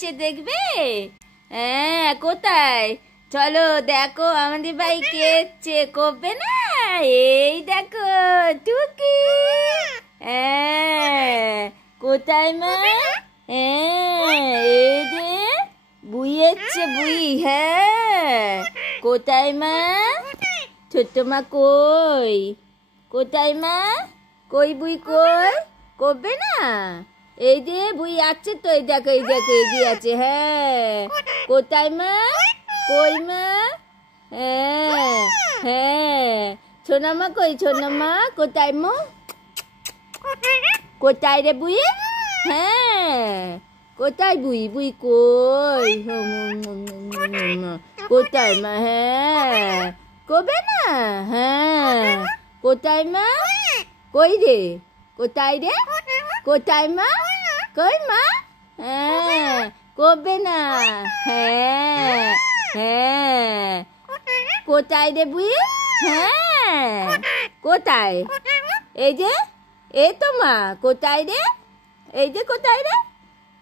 দেখবে? হ্যাঁ, কোথায়? চলো দেখো আমাদের ভাই কে এসছে, করবে না? এই দেখো টুকি। হ্যাঁ, কোথায় মা? হ্যাঁ, এই যে বুই এসছে, বুই। হ্যাঁ, কোথায় মা? ছোট্ট মা কই? কোথায় মা? কই বুই কই? করবে না? এই যে বুই আছে তো, এই দেখো এই দেখো এগিয়ে আছে। হ্যাঁ, কোথায় মা? কই মা? হ্যাঁ হ্যাঁ, সোনামা কই? সোনামা কোথায় মো? কোথায় রে বুই? হ্যাঁ, কোথায় বুই? বুই কই? কোথায় মা? হ্যাঁ, করবে না? হ্যাঁ, কোথায় মা? কই রে? কোথায় রে? কোথায় মা? কই মা? হ্যাঁ, করবে না? হ্যাঁ হ্যাঁ, কোথায় রে বুই? হ্যাঁ, কোথায়? এই যে, এই তো মা। কোথায় রে? এই যে কোথায় রে?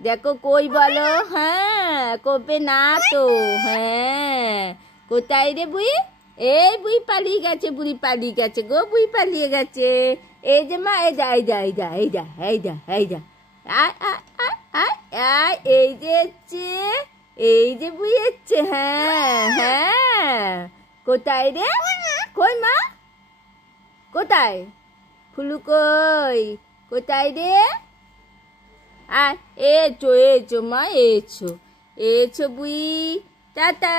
দেখো কই বলো। হ্যাঁ, করবে না তো। হ্যাঁ, কোথায় রে বুই? এই বুই পালিয়ে গেছে, বুড়ি পালিয়ে গেছে গো, বুই পালিয়ে গেছে। এই যে মা, এই যা এই যা এই যা এই যা এই যা এই যা, আয় আয় আয় আয় আয়, এই যে এসছে, এই যে বুই এসছে। হ্যাঁ হ্যাঁ, কোথায় রে? কই মা? কোথায়? ফুলু কই? কোথায় রে? আর এছো এছো মা, এছো এছো বুই, টাটা।